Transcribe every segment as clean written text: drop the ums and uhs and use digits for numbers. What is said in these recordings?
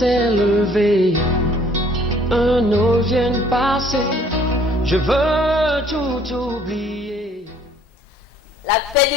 s'est levé, un autre vient de passer, je veux tout oublier. La paix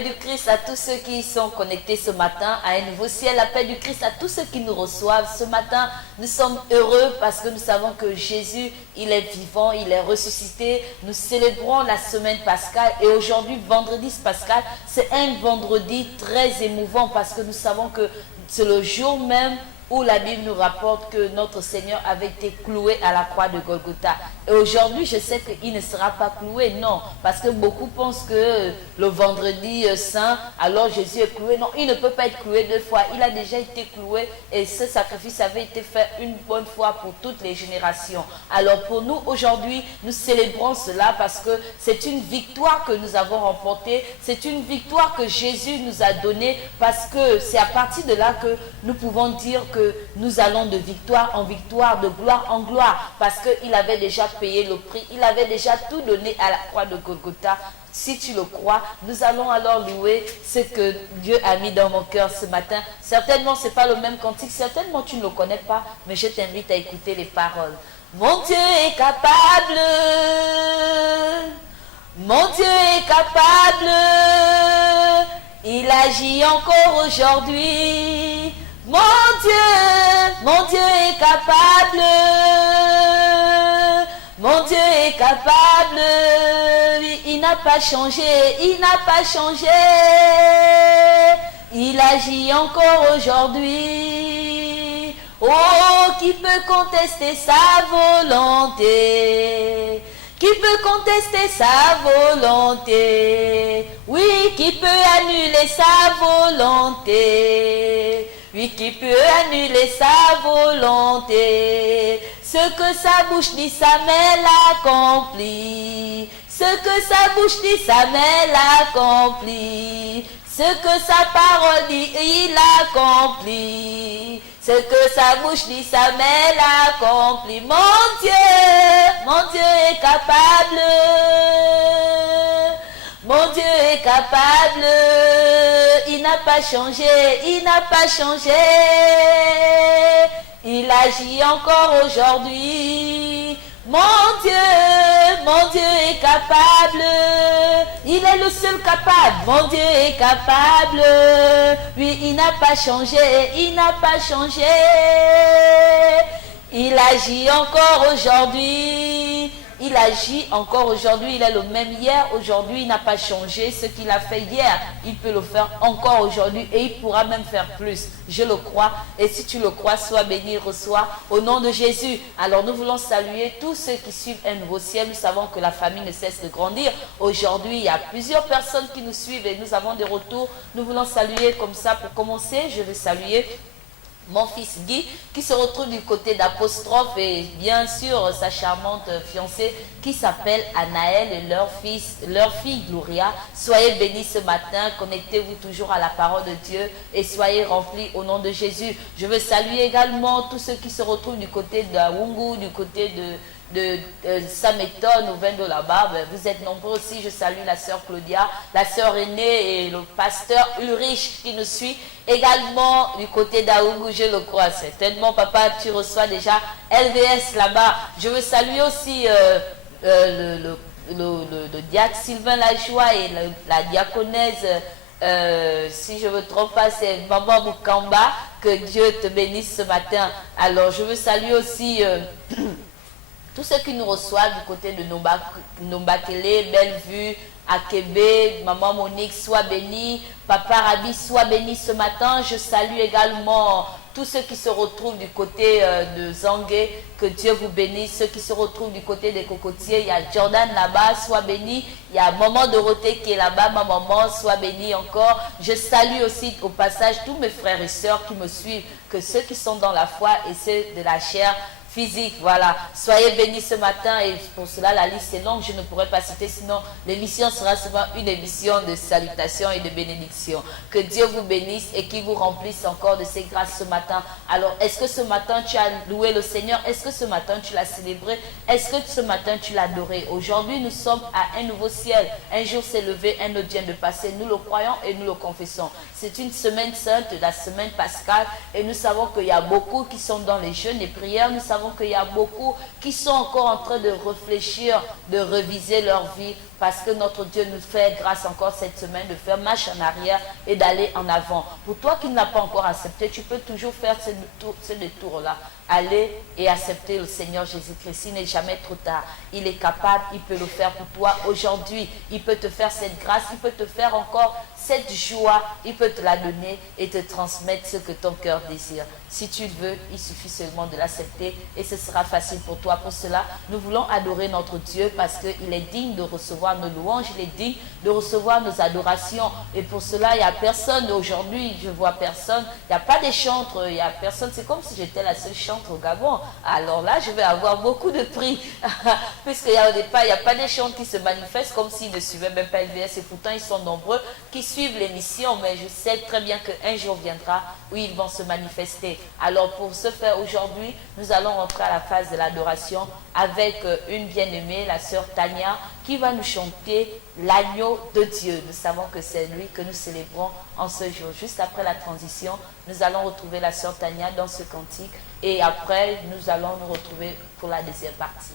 du Christ à tous ceux qui sont connectés ce matin à un nouveau ciel. La paix du Christ à tous ceux qui nous reçoivent. Ce matin, nous sommes heureux parce que nous savons que Jésus, il est vivant, il est ressuscité. Nous célébrons la semaine pascale et aujourd'hui, vendredi pascal, c'est un vendredi très émouvant parce que nous savons que c'est le jour même où la Bible nous rapporte que notre Seigneur avait été cloué à la croix de Golgotha. Et aujourd'hui, je sais qu'il ne sera pas cloué, non, parce que beaucoup pensent que le vendredi saint, alors Jésus est cloué. Non, il ne peut pas être cloué deux fois. Il a déjà été cloué et ce sacrifice avait été fait une bonne fois pour toutes les générations. Alors pour nous, aujourd'hui, nous célébrons cela parce que c'est une victoire que nous avons remportée. C'est une victoire que Jésus nous a donnée parce que c'est à partir de là que nous pouvons dire que nous allons de victoire en victoire, de gloire en gloire, parce qu'il avait déjà payé le prix, il avait déjà tout donné à la croix de Golgotha. Si tu le crois, nous allons alors louer ce que Dieu a mis dans mon cœur ce matin. Certainement, ce n'est pas le même cantique, certainement tu ne le connais pas, mais je t'invite à écouter les paroles. Mon Dieu est capable, mon Dieu est capable, il agit encore aujourd'hui. Mon Dieu est capable, mon Dieu est capable, oui, il n'a pas changé, il n'a pas changé, il agit encore aujourd'hui. Oh, qui peut contester sa volonté? Qui peut contester sa volonté? Oui, qui peut annuler sa volonté? Oui, qui peut annuler sa volonté? Ce que sa bouche dit, sa main l'accomplit. Ce que sa bouche dit, sa main l'accomplit. Ce que sa parole dit, il accomplit. Ce que sa bouche dit, sa main l'accomplit. Mon Dieu est capable. Mon Dieu est capable, il n'a pas changé, il n'a pas changé. Il agit encore aujourd'hui. Mon Dieu est capable. Il est le seul capable. Mon Dieu est capable. Lui, il n'a pas changé, il n'a pas changé. Il agit encore aujourd'hui. Il agit encore aujourd'hui, il est le même hier, aujourd'hui il n'a pas changé. Ce qu'il a fait hier, il peut le faire encore aujourd'hui et il pourra même faire plus. Je le crois et si tu le crois, sois béni, reçois au nom de Jésus. Alors nous voulons saluer tous ceux qui suivent un nouveau ciel. Nous savons que la famille ne cesse de grandir. Aujourd'hui, il y a plusieurs personnes qui nous suivent et nous avons des retours. Nous voulons saluer comme ça pour commencer. Je vais saluer mon fils Guy, qui se retrouve du côté d'Apostrophe et bien sûr sa charmante fiancée qui s'appelle Anaël et leur fille Gloria. Soyez bénis ce matin, connectez-vous toujours à la parole de Dieu et soyez remplis au nom de Jésus. Je veux saluer également tous ceux qui se retrouvent du côté de Wungu, du côté de Sameton au vin de là-bas. Vous êtes nombreux aussi. Je salue la sœur Claudia, la sœur Renée et le pasteur Ulrich qui nous suit également du côté d'Aougou, je le crois certainement. Papa, tu reçois déjà LVS là-bas. Je veux saluer aussi le diacre Sylvain Lajoie et la diaconesse, si je ne me trompe pas, c'est Maman Boukamba. Que Dieu te bénisse ce matin. Alors je veux saluer aussi tous ceux qui nous reçoivent du côté de Nombakele, Bellevue, Akebe, Maman Monique, sois bénie. Papa Rabi, sois béni ce matin. Je salue également tous ceux qui se retrouvent du côté de Zangué. Que Dieu vous bénisse. Ceux qui se retrouvent du côté des cocotiers, il y a Jordan là-bas, sois béni. Il y a Maman Dorothée qui est là-bas, ma maman, sois bénie encore. Je salue aussi au passage tous mes frères et sœurs qui me suivent, que ceux qui sont dans la foi et ceux de la chair. physique. Voilà. Soyez bénis ce matin et pour cela, la liste est longue. Je ne pourrais pas citer, sinon l'émission sera souvent une émission de salutations et de bénédictions. Que Dieu vous bénisse et qu'il vous remplisse encore de ses grâces ce matin. Alors, est-ce que ce matin tu as loué le Seigneur? Est-ce que ce matin tu l'as célébré? Est-ce que ce matin tu l'as adoré? Aujourd'hui, nous sommes à un nouveau ciel. Un jour s'est levé, un autre vient de passer. Nous le croyons et nous le confessons. C'est une semaine sainte, la semaine pascale, et nous savons qu'il y a beaucoup qui sont dans les jeûnes et prières. Nous savons qu'il y a beaucoup qui sont encore en train de réfléchir, de réviser leur vie, parce que notre Dieu nous fait grâce encore cette semaine de faire marche en arrière et d'aller en avant. Pour toi qui ne l'as pas encore accepté, tu peux toujours faire ce détour-là. Aller et accepter le Seigneur Jésus-Christ. Il n'est jamais trop tard. Il est capable, il peut le faire pour toi aujourd'hui. Il peut te faire cette grâce, il peut te faire encore cette joie, il peut te la donner et te transmettre ce que ton cœur désire. Si tu le veux, il suffit seulement de l'accepter et ce sera facile pour toi. Pour cela, nous voulons adorer notre Dieu parce qu'il est digne de recevoir nos louanges, il est digne de recevoir nos adorations. Et pour cela, il n'y a personne aujourd'hui, je vois personne, il n'y a pas des chantres, il n'y a personne. C'est comme si j'étais la seule chantre au Gabon. Alors là, je vais avoir beaucoup de prix. Puisqu'au départ, il n'y a pas des chantres qui se manifestent comme s'ils ne suivaient même pas LVS. Et pourtant, ils sont nombreux qui suivent l'émission. Mais je sais très bien qu'un jour viendra où ils vont se manifester. Alors pour ce faire aujourd'hui, nous allons rentrer à la phase de l'adoration avec une bien-aimée, la sœur Tania, qui va nous chanter l'agneau de Dieu. Nous savons que c'est lui que nous célébrons en ce jour. Juste après la transition, nous allons retrouver la sœur Tania dans ce cantique et après, nous allons nous retrouver pour la deuxième partie.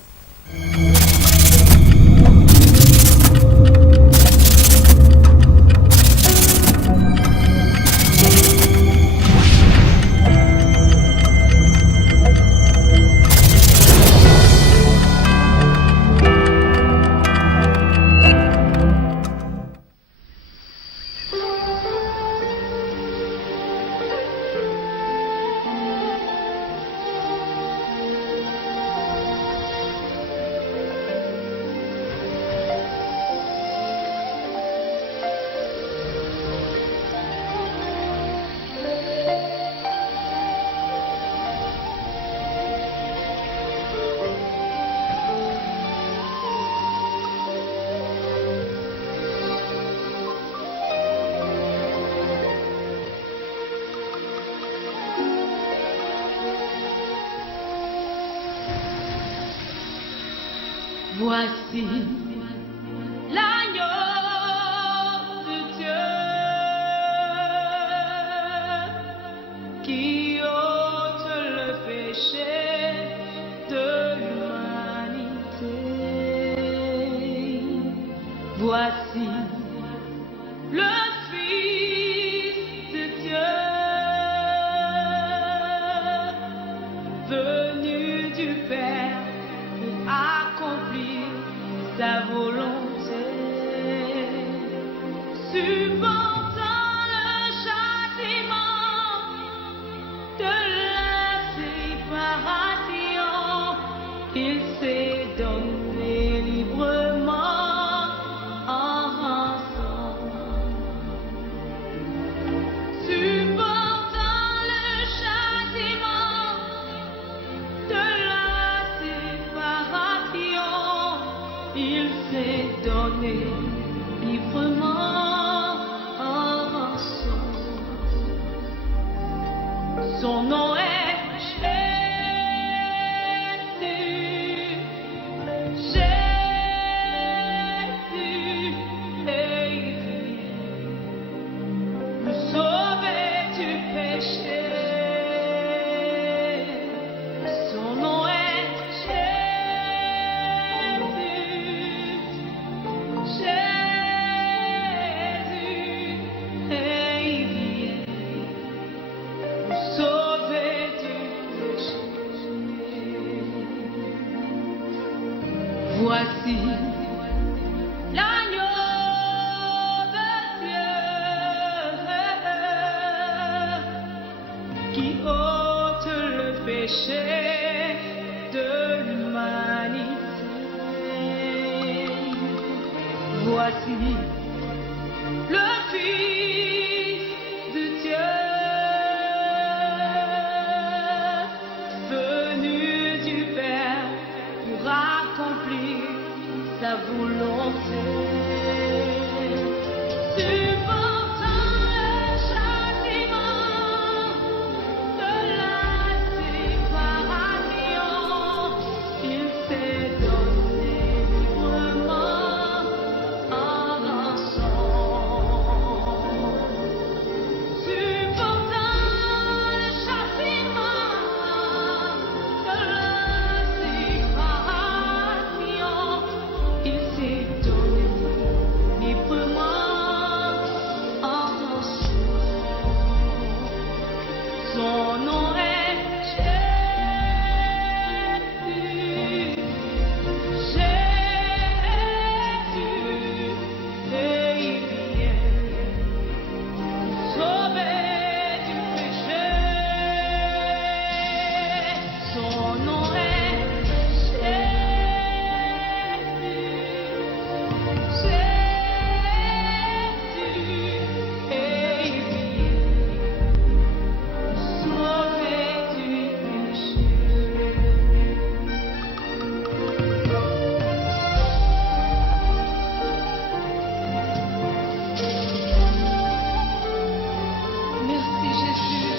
Voici l'agneau de Dieu qui ôte le péché de l'humanité. Voici le Fils de Dieu venu du Père pour accomplir sa volonté, supportant le châtiment de la séparation, il s'est donné librement en rançon. Supportant le châtiment de la séparation, il s'est donné librement en rançon. Son nom est Jésus. Jésus est nous sauver du péché. Son nom est Jésus. Jésus est nous sauver du péché. Voici l'agneau de Dieu qui ôte le péché de l'humanité. Voici le Fils de Dieu venu du ta volonté. Supportant le châtiment de la séparation, il s'est donné librement en rançon. Supportant le châtiment de la séparation, il s'est donné librement en rançon. Son nom est Jésus, Jésus, et il vient sauver du péché. Son nom est Jésus, Jésus, et il vient sauver du péché. Merci Jésus.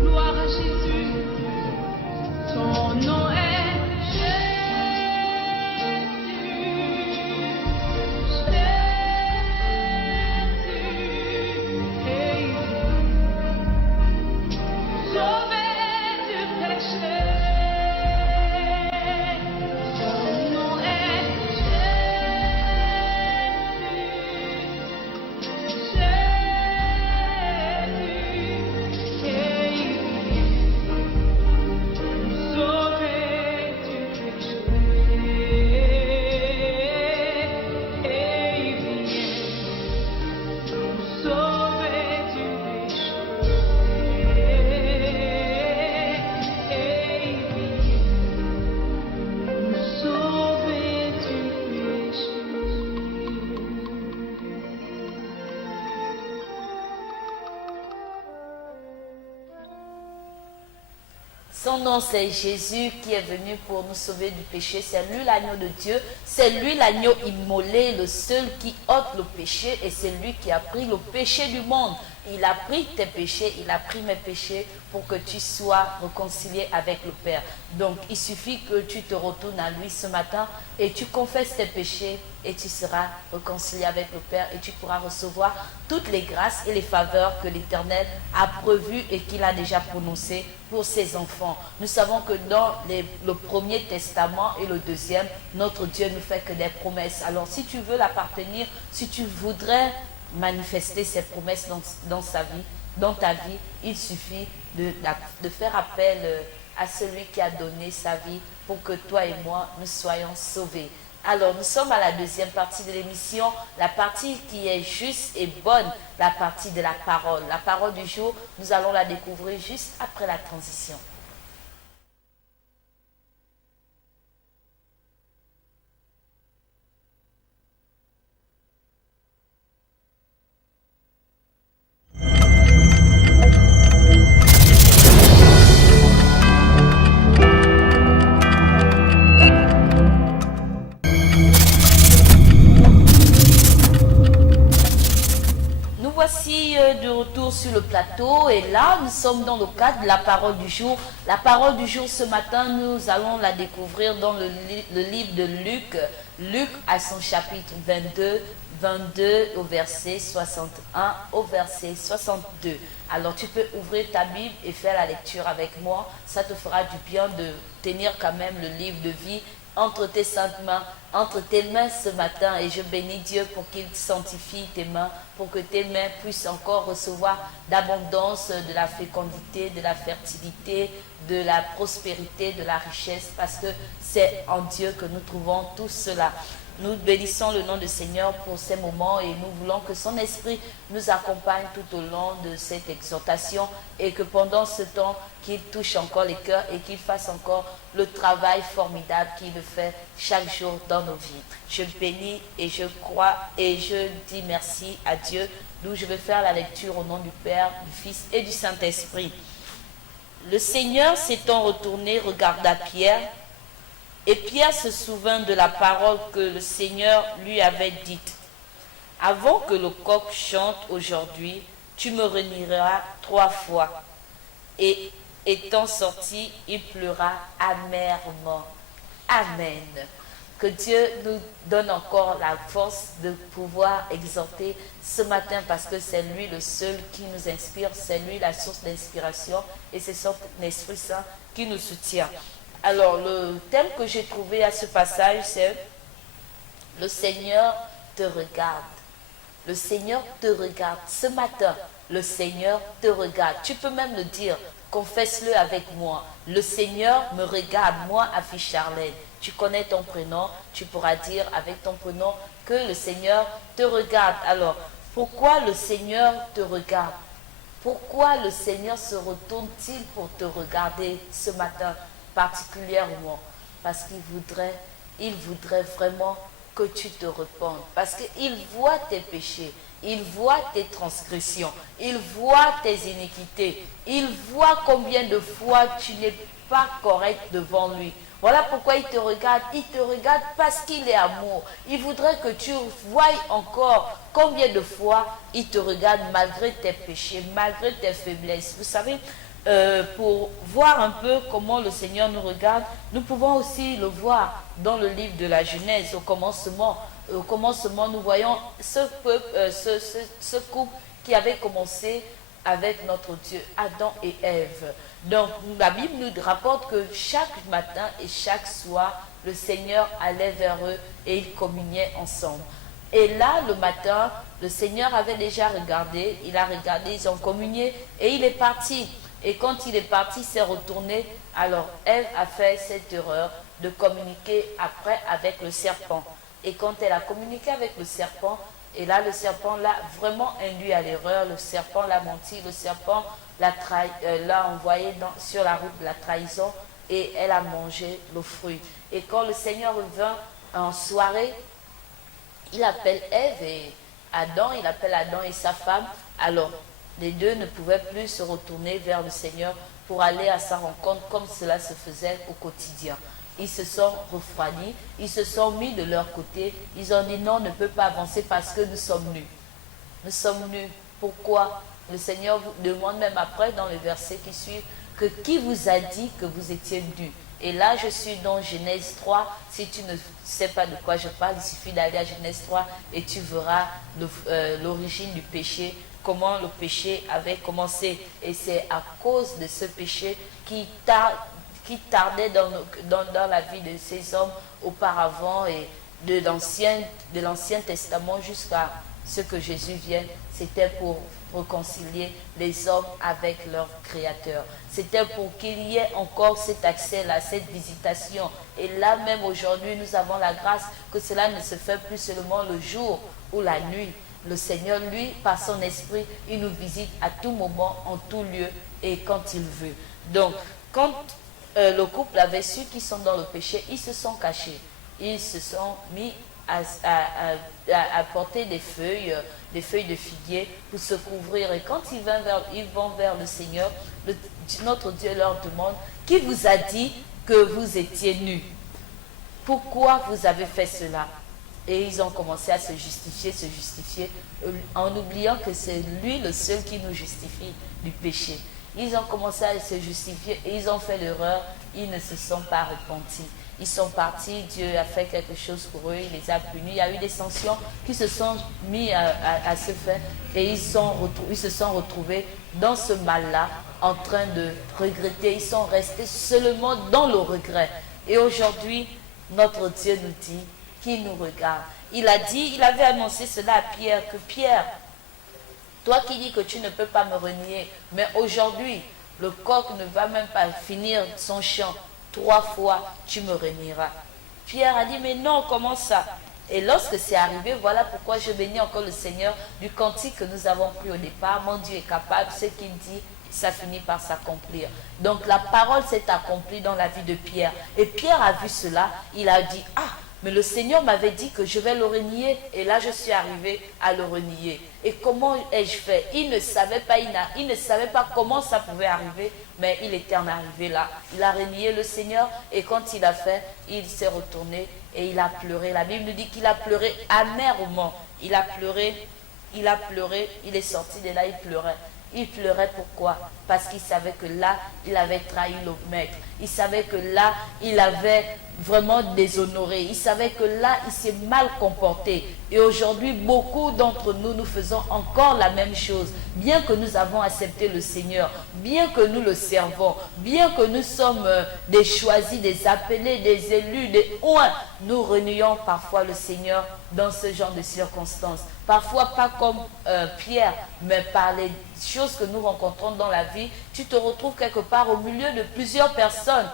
Gloire à Jésus. Son nom est Jésus, Jésus, et il sauver du péché. Son nom est Jésus, Jésus, et il sauver du péché. Et il vient sauver du péché. Et il vient sauver du péché. Son nom, c'est Jésus qui est venu pour nous sauver du péché. C'est lui l'agneau de Dieu. C'est lui l'agneau immolé, le seul qui ôte le péché. Et c'est lui qui a pris le péché du monde. Il a pris tes péchés, il a pris mes péchés pour que tu sois réconcilié avec le Père. Donc, il suffit que tu te retournes à lui ce matin et tu confesses tes péchés et tu seras réconcilié avec le Père et tu pourras recevoir toutes les grâces et les faveurs que l'Éternel a prévues et qu'il a déjà prononcées pour ses enfants. Nous savons que dans le premier testament et le deuxième, notre Dieu ne fait que des promesses. Alors, si tu veux l'appartenir, si tu voudrais manifester ses promesses dans ta vie, il suffit de faire appel à celui qui a donné sa vie pour que toi et moi, nous soyons sauvés. Alors, nous sommes à la deuxième partie de l'émission, la partie qui est juste et bonne, la partie de la parole. La parole du jour, nous allons la découvrir juste après la transition. Voici de retour sur le plateau et là nous sommes dans le cadre de la parole du jour. La parole du jour ce matin, nous allons la découvrir dans le livre de Luc. Luc à son chapitre 22 au verset 61 au verset 62. Alors tu peux ouvrir ta Bible et faire la lecture avec moi. Ça te fera du bien de tenir quand même le livre de vie entre tes saintes mains, entre tes mains ce matin, et je bénis Dieu pour qu'il sanctifie tes mains, pour que tes mains puissent encore recevoir d'abondance, de la fécondité, de la fertilité, de la prospérité, de la richesse, parce que c'est en Dieu que nous trouvons tout cela. Nous bénissons le nom du Seigneur pour ces moments et nous voulons que son esprit nous accompagne tout au long de cette exhortation et que pendant ce temps, qu'il touche encore les cœurs et qu'il fasse encore le travail formidable qu'il fait chaque jour dans nos vies. Je bénis et je crois et je dis merci à Dieu, d'où je vais faire la lecture au nom du Père, du Fils et du Saint-Esprit. Le Seigneur s'étant retourné, regarda Pierre, et Pierre se souvint de la parole que le Seigneur lui avait dite. Avant que le coq chante aujourd'hui, tu me renieras 3 fois. Et étant sorti, il pleura amèrement. Amen. Que Dieu nous donne encore la force de pouvoir exhorter ce matin parce que c'est lui le seul qui nous inspire, c'est lui la source d'inspiration et c'est son Esprit Saint qui nous soutient. Alors, le thème que j'ai trouvé à ce passage, c'est « Le Seigneur te regarde ». Le Seigneur te regarde. Ce matin, le Seigneur te regarde. Tu peux même le dire, confesse-le avec moi. Le Seigneur me regarde, moi, Affi Charlène. Tu connais ton prénom, tu pourras dire avec ton prénom que le Seigneur te regarde. Alors, pourquoi le Seigneur te regarde? Pourquoi le Seigneur se retourne-t-il pour te regarder ce matin particulièrement? Parce qu'il voudrait vraiment que tu te repentes. Parce qu'il voit tes péchés, il voit tes transgressions, il voit tes iniquités, il voit combien de fois tu n'es pas correct devant lui. Voilà pourquoi il te regarde parce qu'il est amour. Il voudrait que tu voies encore combien de fois il te regarde malgré tes péchés, malgré tes faiblesses. Vous savez, pour voir un peu comment le Seigneur nous regarde, nous pouvons aussi le voir dans le livre de la Genèse. Au commencement, nous voyons ce couple qui avait commencé avec notre Dieu, Adam et Ève. Donc, la Bible nous rapporte que chaque matin et chaque soir, le Seigneur allait vers eux et ils communiaient ensemble. Et là, le matin, le Seigneur avait déjà regardé, ils ont communié et il est parti. Et quand il est parti, il s'est retourné. Alors, Ève a fait cette erreur de communiquer après avec le serpent. Et quand elle a communiqué avec le serpent, et là, le serpent l'a vraiment induit à l'erreur. Le serpent l'a menti, le serpent l'a envoyé sur la route de la trahison et elle a mangé le fruit. Et quand le Seigneur revint en soirée, il appelle Ève et Adam, il appelle Adam et sa femme. Alors, les deux ne pouvaient plus se retourner vers le Seigneur pour aller à sa rencontre comme cela se faisait au quotidien. Ils se sont refroidis, ils se sont mis de leur côté, ils ont dit non, on ne peut pas avancer parce que nous sommes nus. Nous sommes nus. Pourquoi? Le Seigneur vous demande même après dans le verset qui suit que qui vous a dit que vous étiez nus? Et là, je suis dans Genèse 3. Si tu ne sais pas de quoi je parle, il suffit d'aller à Genèse 3 et tu verras l'origine du péché, comment le péché avait commencé. Et c'est à cause de ce péché qui tardait dans la vie de ces hommes auparavant et de l'Ancien Testament jusqu'à ce que Jésus vienne. C'était pour réconcilier les hommes avec leur Créateur. C'était pour qu'il y ait encore cet accès-là, cette visitation. Et là même aujourd'hui, nous avons la grâce que cela ne se fait plus seulement le jour ou la nuit. Le Seigneur, lui, par son esprit, il nous visite à tout moment, en tout lieu et quand il veut. Donc, quand le couple avait su qu'ils sont dans le péché, ils se sont cachés. Ils se sont mis à porter des feuilles de figuier pour se couvrir. Et quand ils vont vers le Seigneur, notre Dieu leur demande, qui vous a dit que vous étiez nus? Pourquoi vous avez fait cela? Et ils ont commencé à se justifier, en oubliant que c'est lui le seul qui nous justifie du péché. Ils ont commencé à se justifier et ils ont fait l'erreur, ils ne se sont pas repentis. Ils sont partis, Dieu a fait quelque chose pour eux, il les a punis. Il y a eu des sanctions qui se sont mis à se faire et ils se sont retrouvés dans ce mal-là, en train de regretter. Ils sont restés seulement dans le regret. Et aujourd'hui, notre Dieu nous dit qu'il nous regarde. Il avait annoncé cela à Pierre, que Pierre, toi qui dis que tu ne peux pas me renier, mais aujourd'hui, le coq ne va même pas finir son chant. 3 fois, tu me renieras. Pierre a dit, mais non, comment ça? Et lorsque c'est arrivé, voilà pourquoi je bénis encore le Seigneur du cantique que nous avons pris au départ. Mon Dieu est capable, ce qu'il dit, ça finit par s'accomplir. Donc la parole s'est accomplie dans la vie de Pierre. Et Pierre a vu cela, il a dit, ah, mais le Seigneur m'avait dit que je vais le renier. Et là, je suis arrivé à le renier. Et comment ai-je fait? Il ne savait pas, il ne savait pas comment ça pouvait arriver, mais il était en arrivé là. Il a renié le Seigneur et quand il a fait, il s'est retourné et il a pleuré. La Bible nous dit qu'il a pleuré amèrement. Il a pleuré, il est sorti de là, il pleurait. Il pleurait pourquoi? Parce qu'il savait que là, il avait trahi le maître. Il savait que là, il avait vraiment déshonoré. Il savait que là, il s'est mal comporté. Et aujourd'hui, beaucoup d'entre nous, nous faisons encore la même chose. Bien que nous avons accepté le Seigneur, bien que nous le servons, bien que nous sommes des choisis, des appelés, des élus, des oints, nous renions parfois le Seigneur dans ce genre de circonstances. Parfois pas comme Pierre, mais par les choses que nous rencontrons dans la vie, tu te retrouves quelque part au milieu de plusieurs personnes.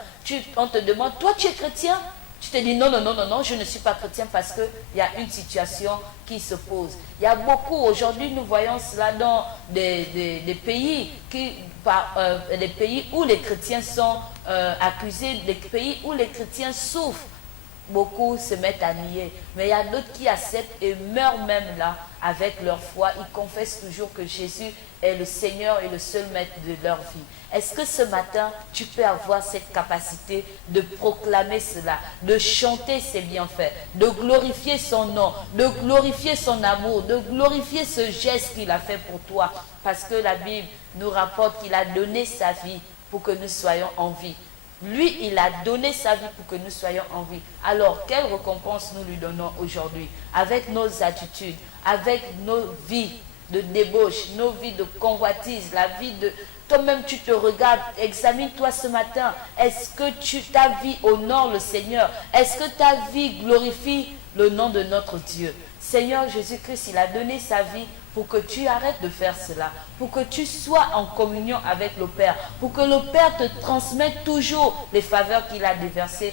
On te demande, toi tu es chrétien? Tu te dis non, je ne suis pas chrétien parce qu'il y a une situation qui se pose. Il y a beaucoup, aujourd'hui nous voyons cela dans des pays, des pays où les chrétiens sont accusés, des pays où les chrétiens souffrent. Beaucoup se mettent à nier, mais il y a d'autres qui acceptent et meurent même là avec leur foi. Ils confessent toujours que Jésus est le Seigneur et le seul maître de leur vie. Est-ce que ce matin, tu peux avoir cette capacité de proclamer cela, de chanter ses bienfaits, de glorifier son nom, de glorifier son amour, de glorifier ce geste qu'il a fait pour toi? Parce que la Bible nous rapporte qu'il a donné sa vie pour que nous soyons en vie. Lui, il a donné sa vie pour que nous soyons en vie. Alors, quelle récompense nous lui donnons aujourd'hui? Avec nos attitudes, avec nos vies de débauche, nos vies de convoitise, la vie de... Toi-même, tu te regardes, examine-toi ce matin. Est-ce que ta vie honore le Seigneur? Est-ce que ta vie glorifie le nom de notre Dieu? Seigneur Jésus-Christ, il a donné sa vie pour que tu arrêtes de faire cela, pour que tu sois en communion avec le Père, pour que le Père te transmette toujours les faveurs qu'il a déversées,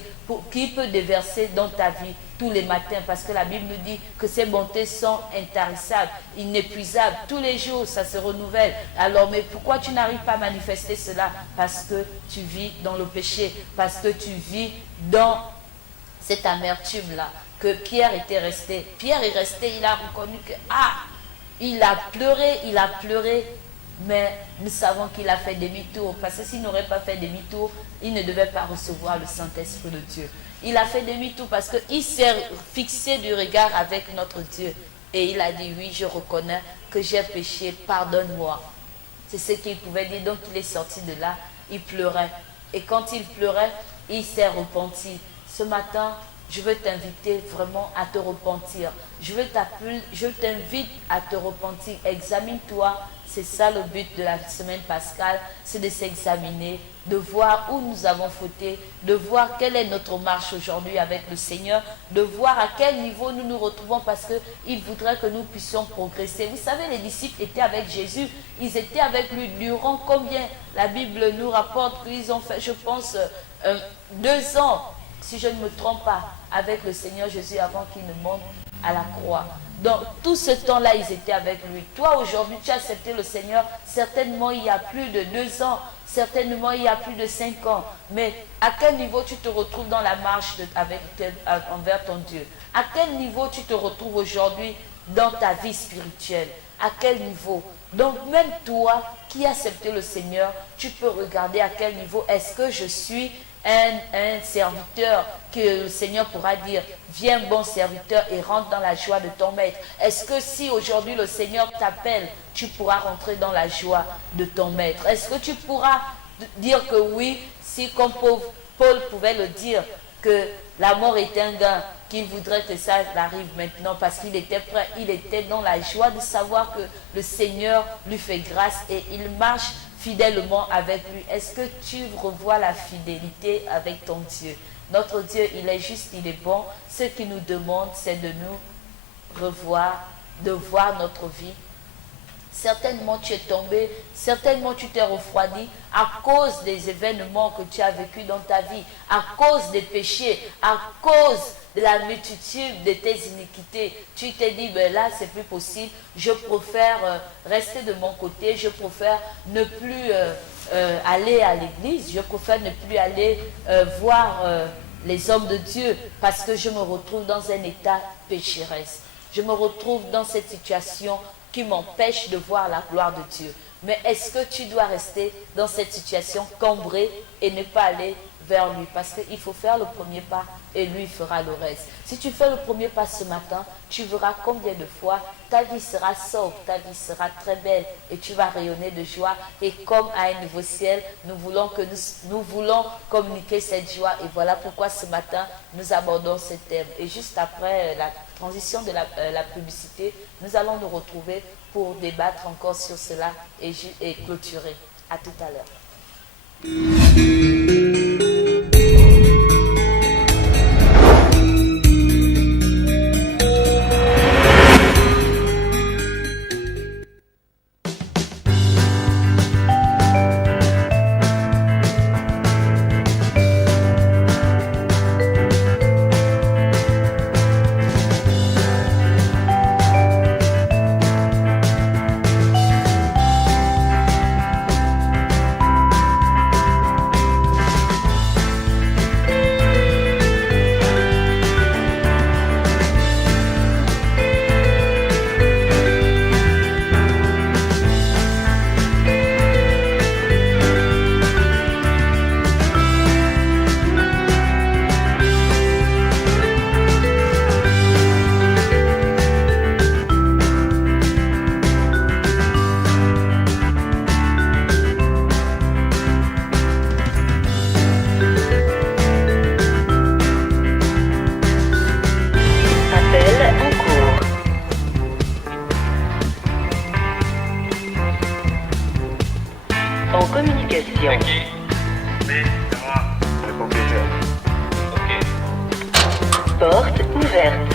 qu'il peut déverser dans ta vie tous les matins, parce que la Bible nous dit que ses bontés sont intarissables, inépuisables, tous les jours ça se renouvelle. Alors mais pourquoi tu n'arrives pas à manifester cela? Parce que tu vis dans le péché, parce que tu vis dans cette amertume-là, que Pierre était resté. Pierre est resté, il a reconnu que, il a pleuré, mais nous savons qu'il a fait demi-tour, parce que s'il n'aurait pas fait demi-tour, il ne devait pas recevoir le Saint-Esprit de Dieu. Il a fait demi-tour parce qu'il s'est fixé du regard avec notre Dieu. Et il a dit, oui, je reconnais que j'ai péché, pardonne-moi. C'est ce qu'il pouvait dire. Donc il est sorti de là, il pleurait. Et quand il pleurait, il s'est repenti. Ce matin, je veux t'inviter vraiment à te repentir. Je t'invite à te repentir. Examine-toi. C'est ça le but de la semaine pascale. C'est de s'examiner, de voir où nous avons fauté, de voir quelle est notre marche aujourd'hui avec le Seigneur, de voir à quel niveau nous nous retrouvons parce qu'il voudrait que nous puissions progresser. Vous savez, les disciples étaient avec Jésus. Ils étaient avec lui durant combien? La Bible nous rapporte qu'ils ont fait, je pense, 2 ans, si je ne me trompe pas, avec le Seigneur Jésus avant qu'il ne monte à la croix. Donc, tout ce temps-là, ils étaient avec lui. Toi, aujourd'hui, tu as accepté le Seigneur, certainement il y a plus de 2 ans, certainement il y a plus de 5 ans. Mais à quel niveau tu te retrouves dans la marche envers ton Dieu? À quel niveau tu te retrouves aujourd'hui dans ta vie spirituelle? À quel niveau? Donc, même toi qui as accepté le Seigneur, tu peux regarder à quel niveau est-ce que je suis un serviteur que le Seigneur pourra dire, viens bon serviteur et rentre dans la joie de ton maître. Est-ce que si aujourd'hui le Seigneur t'appelle, tu pourras rentrer dans la joie de ton maître? Est-ce que tu pourras dire que oui, si comme Paul pouvait le dire, que la mort est un gain, qu'il voudrait que ça arrive maintenant parce qu'il était prêt, il était dans la joie de savoir que le Seigneur lui fait grâce et il marche fidèlement avec lui. Est-ce que tu revois la fidélité avec ton Dieu? Notre Dieu, il est juste, il est bon. Ce qu'il nous demande, c'est de nous revoir, de voir notre vie Certainement tu es tombé, certainement tu t'es refroidi à cause des événements que tu as vécus dans ta vie, à cause des péchés, à cause de la multitude de tes iniquités. Tu t'es dit, ben là c'est plus possible, je préfère rester de mon côté, je préfère ne plus aller à l'église, je préfère ne plus aller voir les hommes de Dieu parce que je me retrouve dans un état pécheresse. Je me retrouve dans cette situation qui m'empêche de voir la gloire de Dieu. Mais est-ce que tu dois rester dans cette situation cambrée et ne pas aller vers lui? Parce qu'il faut faire le premier pas et lui fera le reste. Si tu fais le premier pas ce matin, tu verras combien de fois ta vie sera sobre, ta vie sera très belle et tu vas rayonner de joie. Et comme à un nouveau ciel, nous voulons communiquer cette joie. Et voilà pourquoi ce matin, nous abordons ce thème. Et juste après la transition de la publicité, nous allons nous retrouver pour débattre encore sur cela et clôturer. À tout à l'heure. Porte ouverte.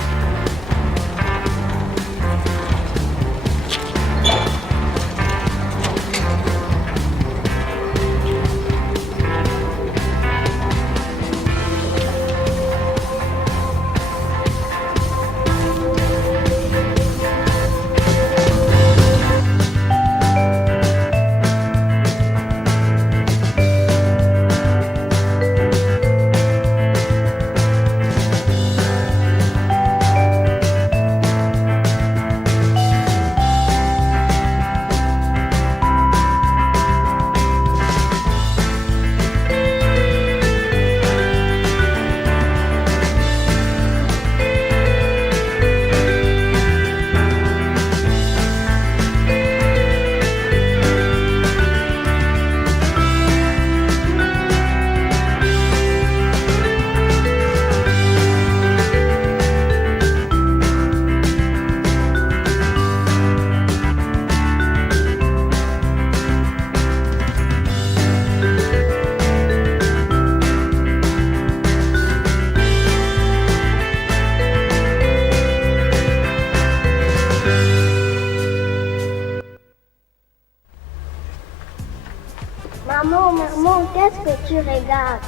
Maman, qu'est-ce que tu regardes?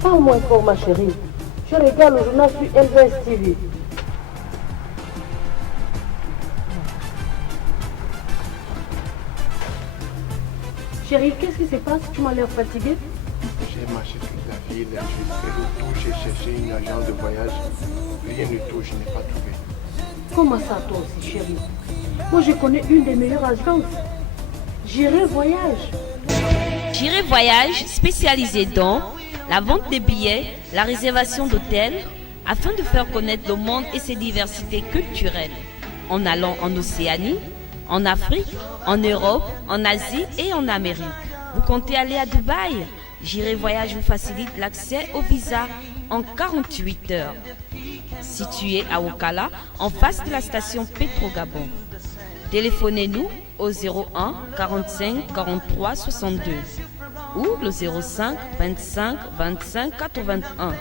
Parle-moi fort, ma chérie. Je regarde le journal sur LBS TV. Chérie, qu'est-ce qui se passe? Tu m'as l'air fatiguée. J'ai marché toute la ville, j'ai fait le tour, j'ai cherché une agence de voyage. Rien du tout, je n'ai pas trouvé. Comment ça, toi aussi, chérie? Moi, je connais une des meilleures agences. J'irai voyage. J'irai voyage spécialisé dans la vente des billets, la réservation d'hôtels, afin de faire connaître le monde et ses diversités culturelles. En allant en Océanie, en Afrique, en Europe, en Asie et en Amérique. Vous comptez aller à Dubaï? J'irai voyage vous facilite l'accès au visa en 48 heures. Situé à Okala, en face de la station Petro-Gabon. Téléphonez-nous au 01 45 43 62 ou le 05 25 25 81.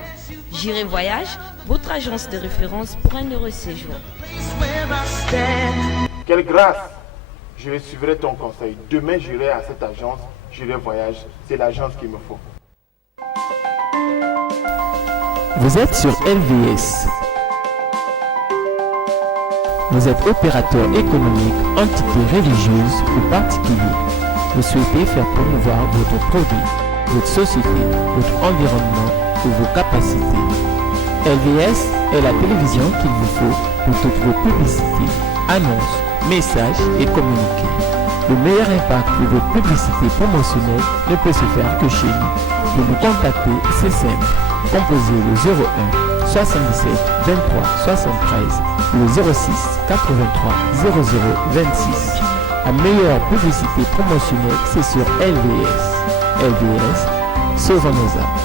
J'irai voyage, votre agence de référence pour un heureux séjour. Quelle grâce! Je suivrai ton conseil. Demain, j'irai à cette agence, j'irai voyage. C'est l'agence qu'il me faut. Vous êtes sur LVS. Vous êtes opérateur économique, entité religieuse ou particulier. Vous souhaitez faire promouvoir votre produit, votre société, votre environnement ou vos capacités. LVS est la télévision qu'il vous faut pour toutes vos publicités, annonces, messages et communiqués. Le meilleur impact de vos publicités promotionnelles ne peut se faire que chez nous. Pour nous contacter, c'est simple. Composez le 01 77 23 73 ou le 06 83 00 26. La meilleure publicité promotionnelle, c'est sur LVS. LVS, sauvons nos âmes.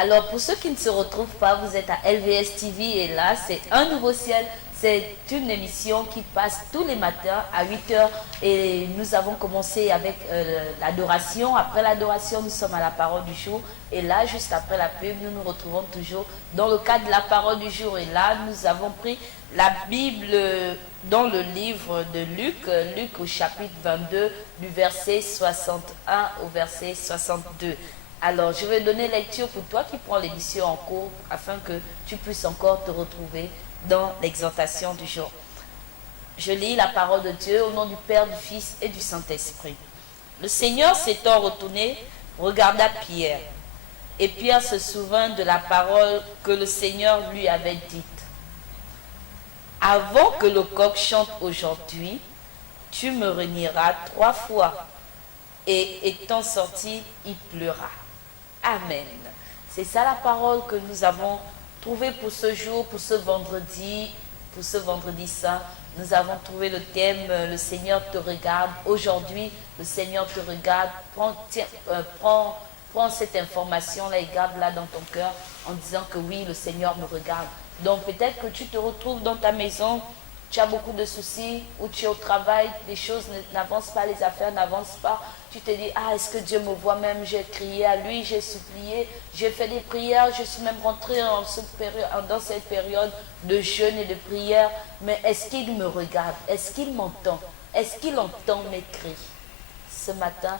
Alors, pour ceux qui ne se retrouvent pas, vous êtes à LVS TV et là, c'est Un Nouveau Ciel. C'est une émission qui passe tous les matins à 8h et nous avons commencé avec l'adoration. Après l'adoration, nous sommes à la parole du jour. Et là, juste après la pub, nous nous retrouvons toujours dans le cadre de la parole du jour. Et là, nous avons pris la Bible dans le livre de Luc, Luc au chapitre 22, du verset 61 au verset 62. Alors, je vais donner lecture pour toi qui prends l'émission en cours afin que tu puisses encore te retrouver dans l'exhortation du jour. Je lis la parole de Dieu au nom du Père, du Fils et du Saint-Esprit. Le Seigneur s'étant retourné, regarda Pierre. Et Pierre se souvint de la parole que le Seigneur lui avait dite. Avant que le coq chante aujourd'hui, tu me renieras 3 fois. Et étant sorti, il pleura. Amen. C'est ça la parole que nous avons trouvée pour ce jour, pour ce vendredi saint. Nous avons trouvé le thème « Le Seigneur te regarde ». Aujourd'hui, le Seigneur te regarde. Prends cette information-là et garde-la dans ton cœur en disant que oui, le Seigneur me regarde. Donc peut-être que tu te retrouves dans ta maison, tu as beaucoup de soucis, ou tu es au travail, les choses n'avancent pas, les affaires n'avancent pas. Tu te dis, ah, est-ce que Dieu me voit même? J'ai crié à lui, j'ai supplié, j'ai fait des prières, je suis même rentré dans cette période de jeûne et de prière. Mais est-ce qu'il me regarde? Est-ce qu'il m'entend? Est-ce qu'il entend mes cris? Ce matin,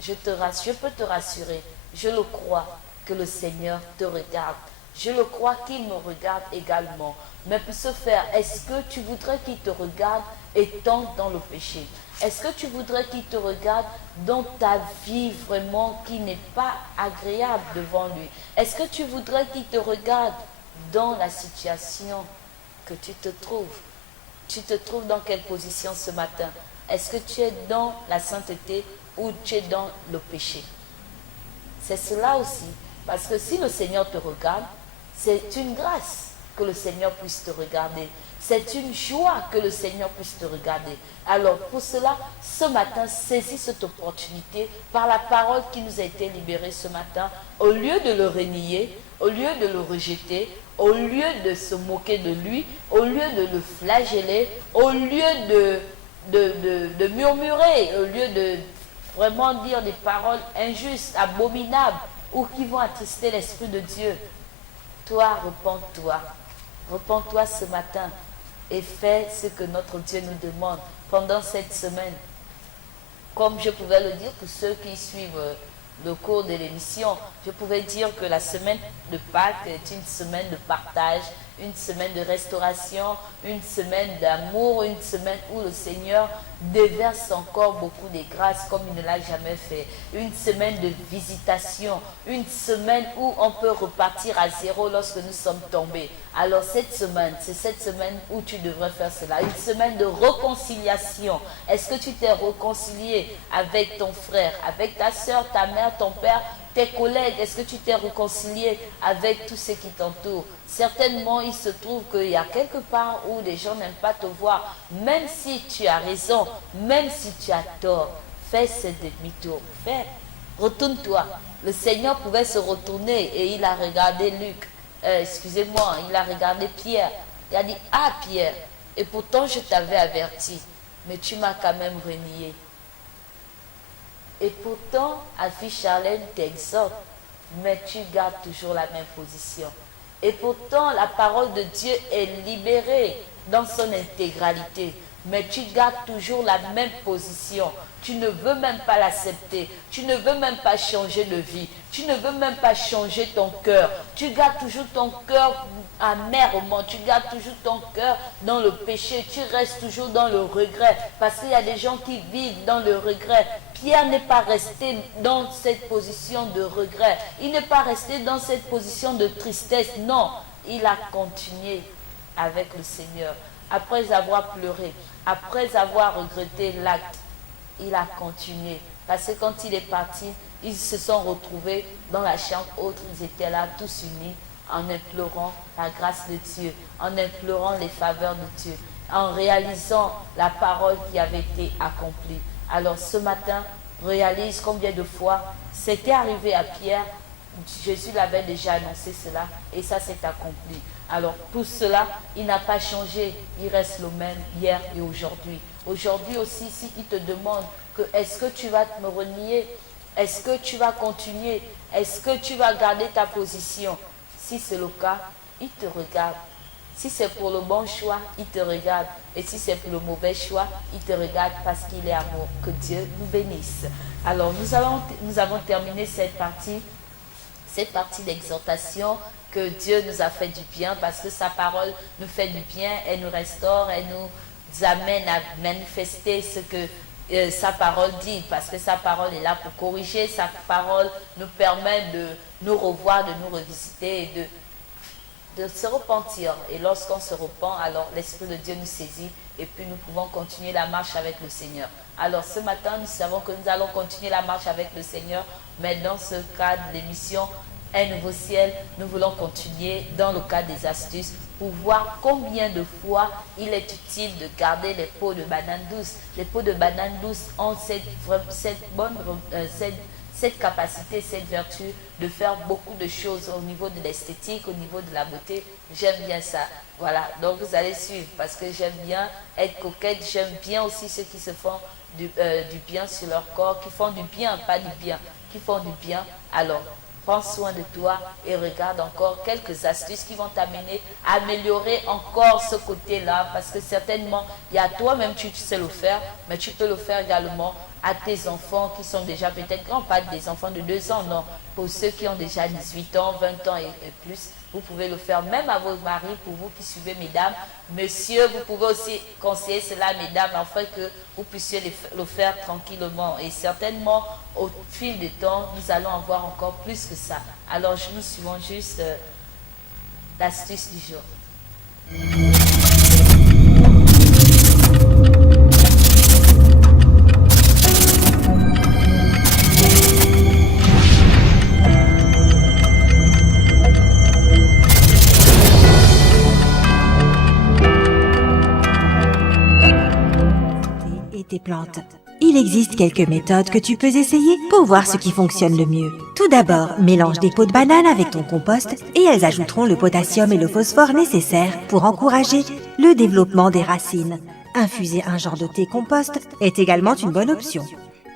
je peux te rassurer, je le crois que le Seigneur te regarde. Je le crois qu'il me regarde également. Mais pour ce faire, est-ce que tu voudrais qu'il te regarde étant dans le péché? Est-ce que tu voudrais qu'il te regarde dans ta vie vraiment qui n'est pas agréable devant lui? Est-ce que tu voudrais qu'il te regarde dans la situation que tu te trouves? Tu te trouves dans quelle position ce matin? Est-ce que tu es dans la sainteté ou tu es dans le péché? C'est cela aussi. Parce que si le Seigneur te regarde, c'est une grâce que le Seigneur puisse te regarder. C'est une joie que le Seigneur puisse te regarder. Alors pour cela, ce matin, saisis cette opportunité par la parole qui nous a été libérée ce matin. Au lieu de le renier, au lieu de le rejeter, au lieu de se moquer de lui, au lieu de le flageller, au lieu de murmurer, au lieu de vraiment dire des paroles injustes, abominables, ou qui vont attrister l'Esprit de Dieu. Toi, repens-toi. Repens-toi ce matin et fais ce que notre Dieu nous demande pendant cette semaine. Comme je pouvais le dire pour ceux qui suivent le cours de l'émission, je pouvais dire que la semaine de Pâques est une semaine de partage, une semaine de restauration, une semaine d'amour, une semaine où le Seigneur déverse encore beaucoup de grâces comme il ne l'a jamais fait. Une semaine de visitation, une semaine où on peut repartir à zéro lorsque nous sommes tombés. Alors cette semaine, c'est cette semaine où tu devrais faire cela. Une semaine de réconciliation. Est-ce que tu t'es réconcilié avec ton frère, avec ta soeur, ta mère, ton père, tes collègues? Est-ce que tu t'es réconcilié avec tous ceux qui t'entourent? Certainement, il se trouve qu'il y a quelque part où les gens n'aiment pas te voir. Même si tu as raison, même si tu as tort, fais ce demi-tour. Fais. Retourne-toi. Le Seigneur pouvait se retourner et il a regardé il a regardé Pierre. Il a dit, ah Pierre, et pourtant je t'avais averti, mais tu m'as quand même renié. Et pourtant, Alfie Charlène t'exhorte, mais tu gardes toujours la même position. Et pourtant, la parole de Dieu est libérée dans son intégralité, mais tu gardes toujours la même position. Tu ne veux même pas l'accepter. Tu ne veux même pas changer de vie. Tu ne veux même pas changer ton cœur. Tu gardes toujours ton cœur amèrement. Tu gardes toujours ton cœur dans le péché. Tu restes toujours dans le regret. Parce qu'il y a des gens qui vivent dans le regret. Pierre n'est pas resté dans cette position de regret. Il n'est pas resté dans cette position de tristesse. Non, il a continué avec le Seigneur. Après avoir pleuré, après avoir regretté l'acte, il a continué. Parce que quand il est parti, ils se sont retrouvés dans la chambre haute. Ils étaient là tous unis en implorant la grâce de Dieu, en implorant les faveurs de Dieu, en réalisant la parole qui avait été accomplie. Alors ce matin, réalise combien de fois c'était arrivé à Pierre. Jésus l'avait déjà annoncé cela et ça s'est accompli. Alors pour cela, il n'a pas changé, il reste le même hier et aujourd'hui. Aujourd'hui aussi, si il te demande que est-ce que tu vas me renier, est-ce que tu vas continuer, est-ce que tu vas garder ta position, si c'est le cas, il te regarde. Si c'est pour le bon choix, il te regarde. Et si c'est pour le mauvais choix, il te regarde parce qu'il est amour. Que Dieu nous bénisse. Alors nous avons terminé cette partie d'exhortation, que Dieu nous a fait du bien parce que sa parole nous fait du bien, elle nous restaure, elle nous amène à manifester ce que sa parole dit, parce que sa parole est là pour corriger, sa parole nous permet de nous revoir, de nous revisiter et de se repentir. Et lorsqu'on se repent, alors l'Esprit de Dieu nous saisit et puis nous pouvons continuer la marche avec le Seigneur. Alors ce matin, nous savons que nous allons continuer la marche avec le Seigneur, mais dans ce cadre de l'émission Un Nouveau Ciel, nous voulons continuer dans le cadre des astuces pour voir combien de fois il est utile de garder les peaux de banane douce. Les peaux de banane douce ont cette capacité, cette vertu de faire beaucoup de choses au niveau de l'esthétique, au niveau de la beauté. J'aime bien ça. Voilà, donc vous allez suivre parce que j'aime bien être coquette. J'aime bien aussi ceux qui se font du bien sur leur corps, qui font du bien, pas du bien, qui font du bien. Alors, prends soin de toi et regarde encore quelques astuces qui vont t'amener à améliorer encore ce côté-là. Parce que certainement, il y a toi-même, tu sais le faire, mais tu peux le faire également à tes enfants qui sont déjà peut-être grands, pas des enfants de 2 ans, non. Pour ceux qui ont déjà 18 ans, 20 ans et plus, vous pouvez le faire même à vos maris, pour vous qui suivez, mesdames. Messieurs, vous pouvez aussi conseiller cela, mesdames, afin que vous puissiez le faire tranquillement. Et certainement, au fil du temps, nous allons avoir encore plus que ça. Alors, nous suivons juste l'astuce du jour. Tes plantes. Il existe quelques méthodes que tu peux essayer pour voir ce qui fonctionne le mieux. Tout d'abord, mélange des peaux de banane avec ton compost et elles ajouteront le potassium et le phosphore nécessaires pour encourager le développement des racines. Infuser un genre de thé compost est également une bonne option.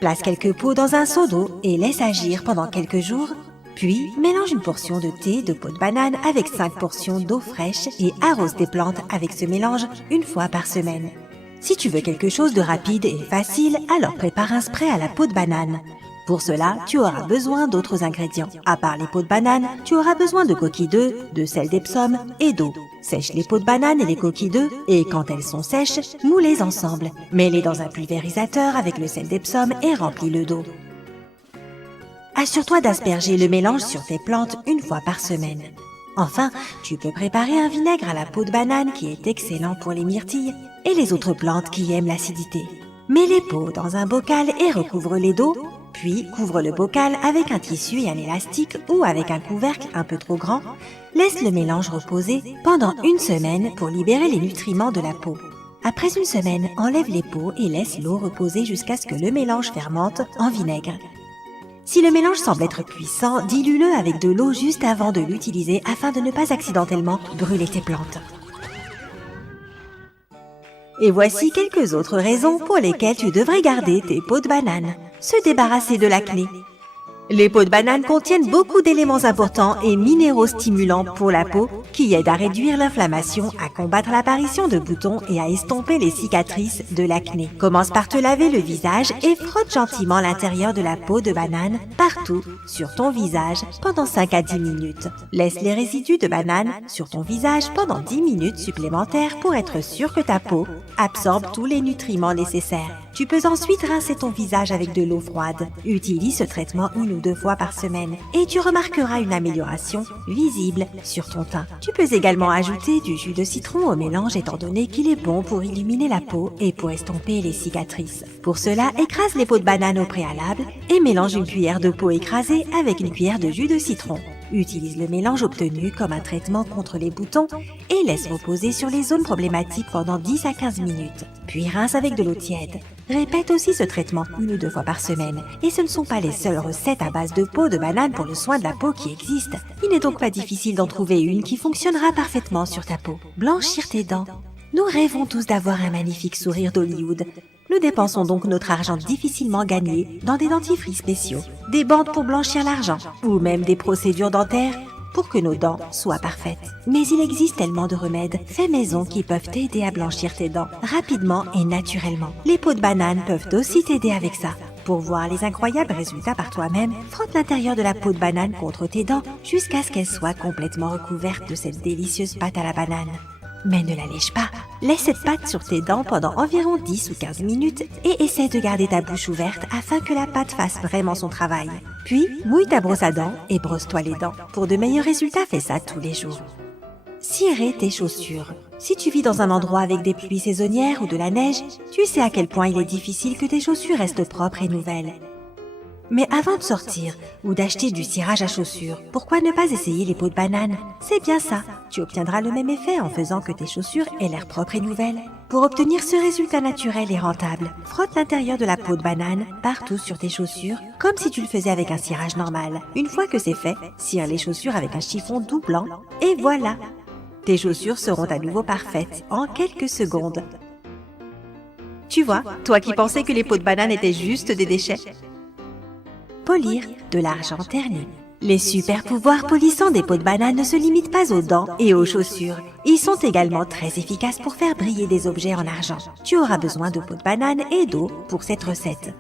Place quelques pots dans un seau d'eau et laisse agir pendant quelques jours. Puis, mélange une portion de thé de peau de banane avec 5 portions d'eau fraîche et arrose tes plantes avec ce mélange une fois par semaine. Si tu veux quelque chose de rapide et facile, alors prépare un spray à la peau de banane. Pour cela, tu auras besoin d'autres ingrédients. À part les peaux de banane, tu auras besoin de coquilles d'œufs, de sel d'Epsom et d'eau. Sèche les peaux de banane et les coquilles d'œufs et quand elles sont sèches, moule-les ensemble. Mets-les dans un pulvérisateur avec le sel d'Epsom et remplis-le d'eau. Assure-toi d'asperger le mélange sur tes plantes une fois par semaine. Enfin, tu peux préparer un vinaigre à la peau de banane qui est excellent pour les myrtilles et les autres plantes qui aiment l'acidité. Mets les peaux dans un bocal et recouvre-les d'eau, puis couvre le bocal avec un tissu et un élastique ou avec un couvercle un peu trop grand. Laisse le mélange reposer pendant 1 semaine pour libérer les nutriments de la peau. Après 1 semaine, enlève les peaux et laisse l'eau reposer jusqu'à ce que le mélange fermente en vinaigre. Si le mélange semble être puissant, dilue-le avec de l'eau juste avant de l'utiliser afin de ne pas accidentellement brûler tes plantes. Et voici quelques autres raisons pour lesquelles tu devrais garder tes peaux de banane. se débarrasser de l'acné. Les peaux de banane contiennent beaucoup d'éléments importants et minéraux stimulants pour la peau qui aident à réduire l'inflammation, à combattre l'apparition de boutons et à estomper les cicatrices de l'acné. Commence par te laver le visage et frotte gentiment l'intérieur de la peau de banane partout sur ton visage pendant 5 à 10 minutes. Laisse les résidus de banane sur ton visage pendant 10 minutes supplémentaires pour être sûr que ta peau absorbe tous les nutriments nécessaires. Tu peux ensuite rincer ton visage avec de l'eau froide. Utilise ce traitement 1 ou 2 fois par semaine et tu remarqueras une amélioration visible sur ton teint. Tu peux également ajouter du jus de citron au mélange étant donné qu'il est bon pour illuminer la peau et pour estomper les cicatrices. Pour cela, écrase les peaux de banane au préalable et mélange une cuillère de peau écrasée avec une cuillère de jus de citron. Utilise le mélange obtenu comme un traitement contre les boutons et laisse reposer sur les zones problématiques pendant 10 à 15 minutes. Puis rince avec de l'eau tiède. Répète aussi ce traitement 1 ou 2 fois par semaine. Et ce ne sont pas les seules recettes à base de peau de banane pour le soin de la peau qui existent. Il n'est donc pas difficile d'en trouver une qui fonctionnera parfaitement sur ta peau. Blanchir tes dents. Nous rêvons tous d'avoir un magnifique sourire d'Hollywood. Nous dépensons donc notre argent difficilement gagné dans des dentifrices spéciaux, des bandes pour blanchir l'argent, ou même des procédures dentaires pour que nos dents soient parfaites. Mais il existe tellement de remèdes faits maison qui peuvent t'aider à blanchir tes dents rapidement et naturellement. Les peaux de banane peuvent aussi t'aider avec ça. Pour voir les incroyables résultats par toi-même, frotte l'intérieur de la peau de banane contre tes dents jusqu'à ce qu'elle soit complètement recouverte de cette délicieuse pâte à la banane. Mais ne la lèche pas. Laisse cette pâte sur tes dents pendant environ 10 ou 15 minutes et essaie de garder ta bouche ouverte afin que la pâte fasse vraiment son travail. Puis, mouille ta brosse à dents et brosse-toi les dents. Pour de meilleurs résultats, fais ça tous les jours. Cirer tes chaussures. Si tu vis dans un endroit avec des pluies saisonnières ou de la neige, tu sais à quel point il est difficile que tes chaussures restent propres et nouvelles. Mais avant de sortir ou d'acheter du cirage à chaussures, pourquoi ne pas essayer les peaux de banane? C'est bien ça, tu obtiendras le même effet en faisant que tes chaussures aient l'air propres et nouvelles. Pour obtenir ce résultat naturel et rentable, frotte l'intérieur de la peau de banane partout sur tes chaussures, comme si tu le faisais avec un cirage normal. Une fois que c'est fait, cire les chaussures avec un chiffon doux blanc, et voilà! Tes chaussures seront à nouveau parfaites en quelques secondes. Tu vois, toi qui pensais que les peaux de banane étaient juste des déchets. Polir de l'argent terni. Les super pouvoirs polissants des peaux de banane ne se limitent pas aux dents et aux chaussures. Ils sont également très efficaces pour faire briller des objets en argent. Tu auras besoin de peaux de banane et d'eau pour cette recette.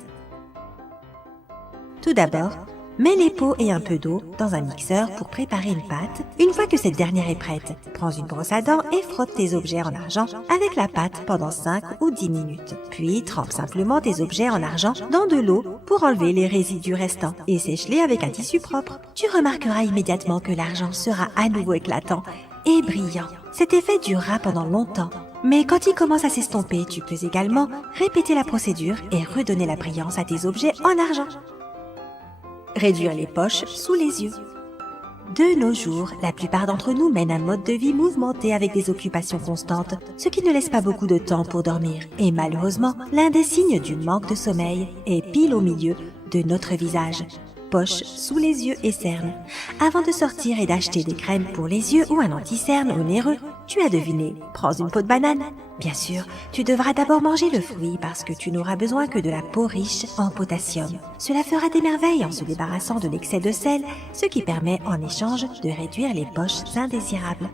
Tout d'abord, mets les peaux et un peu d'eau dans un mixeur pour préparer une pâte. Une fois que cette dernière est prête, prends une brosse à dents et frotte tes objets en argent avec la pâte pendant 5 ou 10 minutes. Puis trempe simplement tes objets en argent dans de l'eau pour enlever les résidus restants et sèche-les avec un tissu propre. Tu remarqueras immédiatement que l'argent sera à nouveau éclatant et brillant. Cet effet durera pendant longtemps. Mais quand il commence à s'estomper, tu peux également répéter la procédure et redonner la brillance à tes objets en argent. Réduire les poches sous les yeux. De nos jours, la plupart d'entre nous mènent un mode de vie mouvementé avec des occupations constantes, ce qui ne laisse pas beaucoup de temps pour dormir. Et malheureusement, l'un des signes du manque de sommeil est pile au milieu de notre visage. Poches sous les yeux et cernes. Avant de sortir et d'acheter des crèmes pour les yeux ou un anti-cerne onéreux, tu as deviné, prends une peau de banane. Bien sûr, tu devras d'abord manger le fruit parce que tu n'auras besoin que de la peau riche en potassium. Cela fera des merveilles en se débarrassant de l'excès de sel, ce qui permet en échange de réduire les poches indésirables.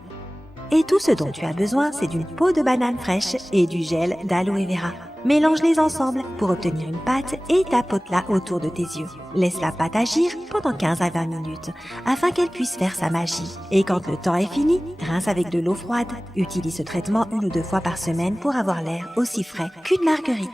Et tout ce dont tu as besoin, c'est d'une peau de banane fraîche et du gel d'aloe vera. Mélange-les ensemble pour obtenir une pâte et tapote-la autour de tes yeux. Laisse la pâte agir pendant 15 à 20 minutes afin qu'elle puisse faire sa magie. Et quand le temps est fini, rince avec de l'eau froide. Utilise ce traitement 1 ou 2 fois par semaine pour avoir l'air aussi frais qu'une marguerite.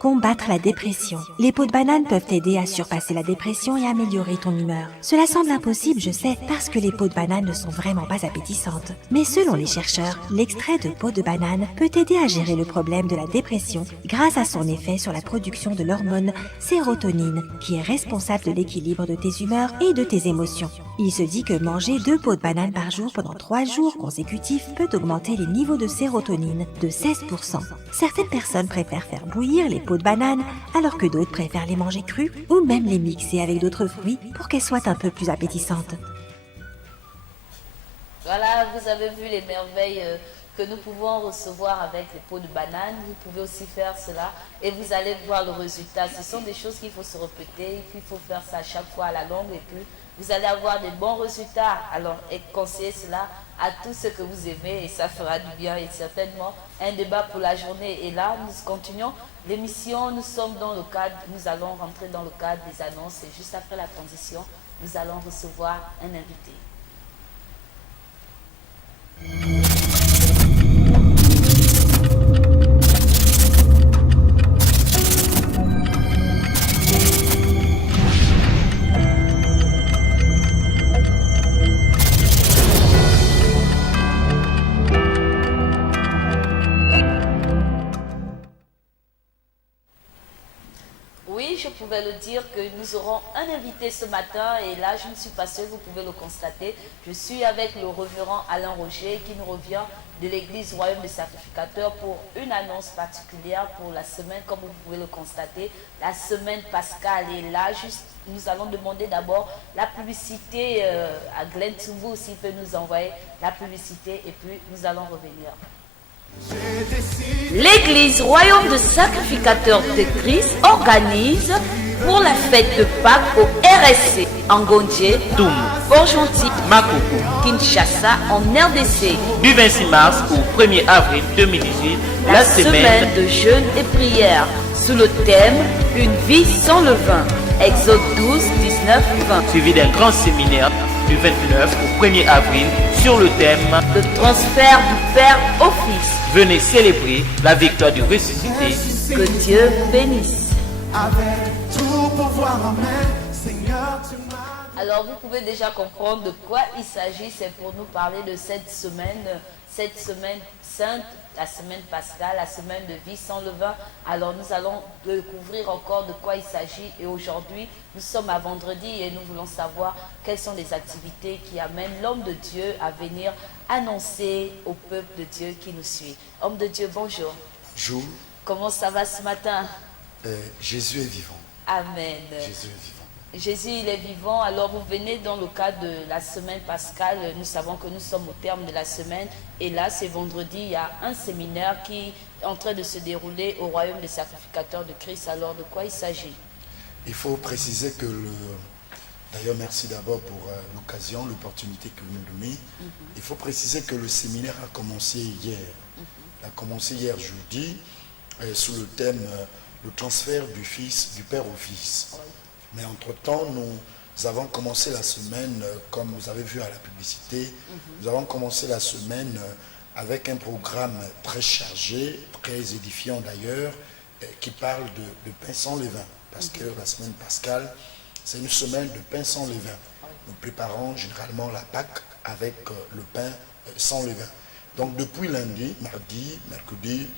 Combattre la dépression. Les peaux de banane peuvent t'aider à surpasser la dépression et améliorer ton humeur. Cela semble impossible, je sais, parce que les peaux de banane ne sont vraiment pas appétissantes. Mais selon les chercheurs, l'extrait de peau de banane peut t'aider à gérer le problème de la dépression grâce à son effet sur la production de l'hormone sérotonine, qui est responsable de l'équilibre de tes humeurs et de tes émotions. Il se dit que manger 2 peaux de banane par jour pendant 3 jours consécutifs peut augmenter les niveaux de sérotonine de 16%. Certaines personnes préfèrent faire bouillir les peaux de banane, alors que d'autres préfèrent les manger crues ou même les mixer avec d'autres fruits pour qu'elles soient un peu plus appétissantes. Voilà, vous avez vu les merveilles que nous pouvons recevoir avec les pots de banane. Vous pouvez aussi faire cela et vous allez voir le résultat. Ce sont des choses qu'il faut se répéter, et puis il faut faire ça à chaque fois à la longue et puis vous allez avoir des bons résultats. Alors, et conseillez cela à tous ceux que vous aimez et ça fera du bien et certainement un débat pour la journée. Et là, nous continuons l'émission. Nous sommes dans le cadre, nous allons rentrer dans le cadre des annonces et juste après la transition, nous allons recevoir un invité. Oui, je pouvais le dire que nous aurons un invité ce matin et là je ne suis pas seule, vous pouvez le constater. Je suis avec le révérend Alain Roger qui nous revient de l'église Royaume des Sacrificateurs pour une annonce particulière pour la semaine, comme vous pouvez le constater, la semaine pascale. Et là, juste, nous allons demander d'abord la publicité à Glenn Tsumbu s'il peut nous envoyer la publicité et puis nous allons revenir. L'église Royaume de Sacrificateurs de Christ organise pour la fête de Pâques au RSC en Ngondje, Toum, Port-Gentil, Makoko, Kinshasa en RDC. du 26 mars au 1er avril 2018, La semaine de jeûne et prière sous le thème Une vie sans levain. Exode 12, 19, 20. suivi d'un grand séminaire du 29 au 1er avril sur le thème Le transfert du Père au Fils. Venez célébrer la victoire du ressuscité. Que Dieu bénisse. Alors vous pouvez déjà comprendre de quoi il s'agit. C'est pour nous parler de cette semaine sainte, la semaine pascale, la semaine de vie sans levain. Alors nous allons découvrir encore de quoi il s'agit. Et aujourd'hui, nous sommes à vendredi et nous voulons savoir quelles sont les activités qui amènent l'homme de Dieu à venir annoncer au peuple de Dieu qui nous suit. Homme de Dieu, bonjour. Bonjour. Comment ça va ce matin? Jésus est vivant. Amen. Jésus est vivant. Jésus, il est vivant. Alors, vous venez dans le cadre de la semaine pascale. Nous savons que nous sommes au terme de la semaine. Et là, c'est vendredi, il y a un séminaire qui est en train de se dérouler au Royaume des Sacrificateurs de Christ. Alors, de quoi il s'agit? Il faut préciser que D'ailleurs, merci d'abord pour l'occasion, l'opportunité que vous nous donnez. Il faut préciser que le séminaire a commencé hier. Il a commencé hier jeudi, sous le thème le transfert du Fils, du Père au Fils. Mais entre-temps, nous avons commencé la semaine, comme vous avez vu à la publicité, nous avons commencé la semaine avec un programme très chargé, très édifiant d'ailleurs, qui parle de pain sans levain. Parce que la semaine pascale, c'est une semaine de pain sans levain. Nous préparons généralement la Pâque avec le pain sans levain. Donc depuis lundi, mardi, mercredi,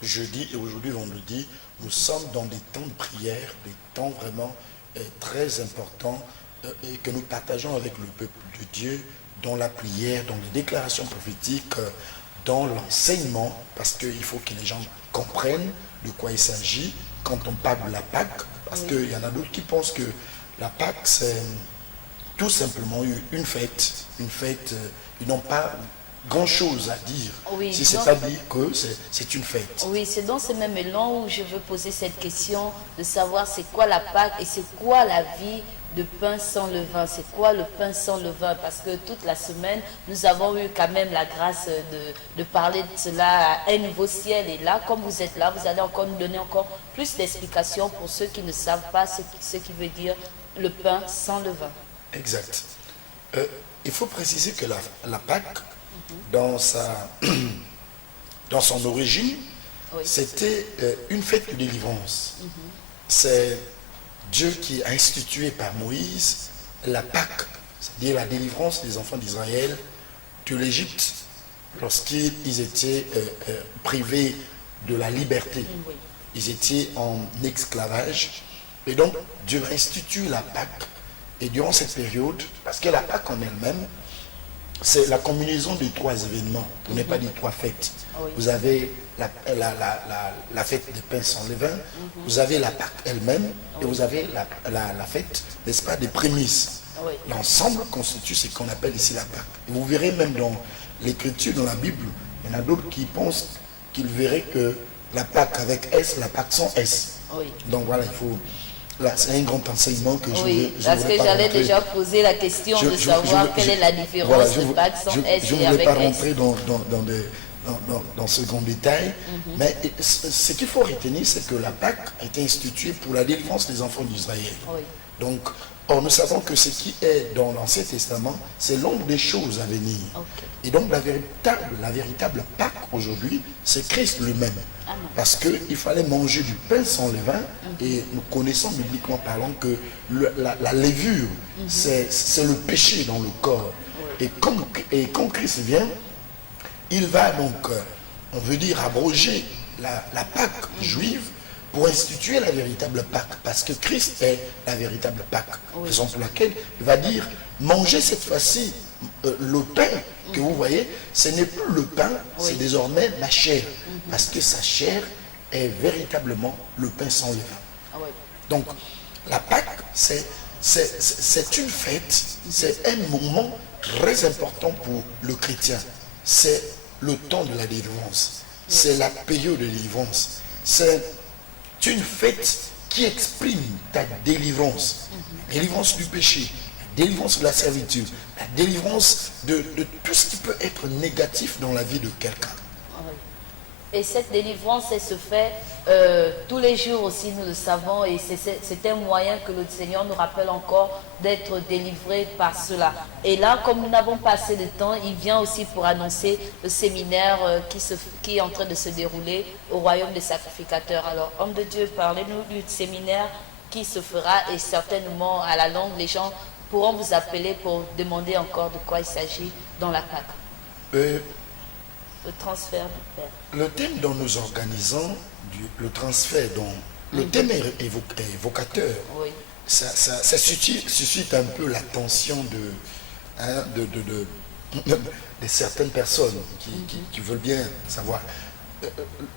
jeudi et aujourd'hui vendredi, nous sommes dans des temps de prière, des temps vraiment très importants et que nous partageons avec le peuple de Dieu dans la prière, dans les déclarations prophétiques, dans l'enseignement, parce qu'il faut que les gens comprennent de quoi il s'agit quand on parle de la Pâque, parce qu'il y en a d'autres qui pensent que la Pâque c'est tout simplement une fête, ils n'ont pas grand-chose à dire, si c'est pas dire que c'est une fête. Oui, c'est dans ce même élan où je veux poser cette question de savoir c'est quoi la Pâque et c'est quoi la vie de pain sans levain. C'est quoi le pain sans levain? Parce que toute la semaine, nous avons eu quand même la grâce de parler de cela à un nouveau ciel. Et là, comme vous êtes là, vous allez encore nous donner encore plus d'explications pour ceux qui ne savent pas ce qui veut dire le pain sans levain. Exact. Il faut préciser que la Pâque, dans son origine, c'était une fête de délivrance. C'est Dieu qui a institué par Moïse la Pâque, c'est-à-dire la délivrance des enfants d'Israël de l'Égypte lorsqu'ils étaient privés de la liberté. Ils étaient en esclavage. Et donc, Dieu a institué la Pâque. Et durant cette période, parce que la Pâque en elle-même, c'est la combinaison des trois événements, pour ne pas dire trois fêtes. Vous avez la fête des pains sans levain, vous avez la Pâque elle-même, et vous avez la fête, n'est-ce pas, des prémices. L'ensemble constitue ce qu'on appelle ici la Pâque. Et vous verrez même dans l'Écriture, dans la Bible, Il y en a d'autres qui pensent qu'ils verraient que la Pâque avec S, la Pâque sans S. Oui. Donc voilà, il faut... Là, c'est un grand enseignement que Oui, parce que j'allais déjà poser la question de savoir quelle est la différence de Pâque sans S je et ne voulais avec pas S. rentrer dans ce grand détail, mais ce qu'il faut retenir, c'est que la Pâque a été instituée pour la délivrance des enfants d'Israël. Oui. Donc, or, nous savons que ce qui est dans l'Ancien Testament, c'est l'ombre des choses à venir. Okay. Et donc, la véritable Pâque aujourd'hui, c'est Christ lui-même. Parce qu'il fallait manger du pain sans levain, et nous connaissons bibliquement parlant que la levure, c'est le péché dans le corps. Et quand Christ vient, il va donc, on veut dire, abroger la Pâque juive pour instituer la véritable Pâque, parce que Christ est la véritable Pâque. Raison pour laquelle il va dire, mangez cette fois-ci le pain que vous voyez, ce n'est plus le pain, c'est désormais ma chair, parce que sa chair est véritablement le pain sans levain. Donc, la Pâque, c'est une fête, c'est un moment très important pour le chrétien. C'est le temps de la délivrance, c'est la période de délivrance, c'est une fête qui exprime ta délivrance, la délivrance du péché, la délivrance de la servitude, la délivrance de tout ce qui peut être négatif dans la vie de quelqu'un. Et cette délivrance, elle se fait tous les jours aussi, nous le savons, et c'est un moyen que le Seigneur nous rappelle encore d'être délivré par cela. Et là, comme nous n'avons pas assez de temps, il vient aussi pour annoncer le séminaire qui est en train de se dérouler au royaume des sacrificateurs. Alors, homme de Dieu, parlez-nous du séminaire qui se fera, et certainement à la longue, les gens pourront vous appeler pour demander encore de quoi il s'agit dans la Pâque. Le transfert du Père. Le thème dont nous organisons, le transfert, dont le thème est évocateur, ça suscite un peu l'attention de certaines personnes qui veulent bien savoir.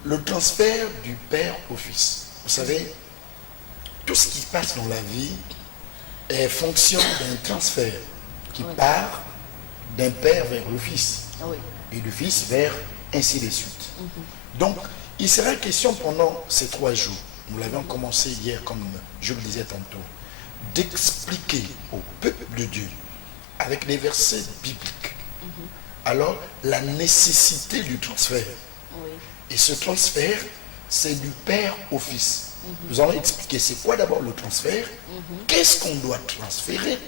Le transfert du Père au Fils. Vous savez, tout ce qui se passe dans la vie est fonction d'un transfert qui part d'un Père vers le Fils. Et du Fils vers ainsi de suite. Donc, il sera question pendant ces 3 jours, nous l'avions commencé hier comme je le disais tantôt, d'expliquer au peuple de Dieu, avec les versets bibliques, alors la nécessité du transfert. Et ce transfert, c'est du Père au Fils. Nous allons expliquer c'est quoi d'abord le transfert, qu'est-ce qu'on doit transférer,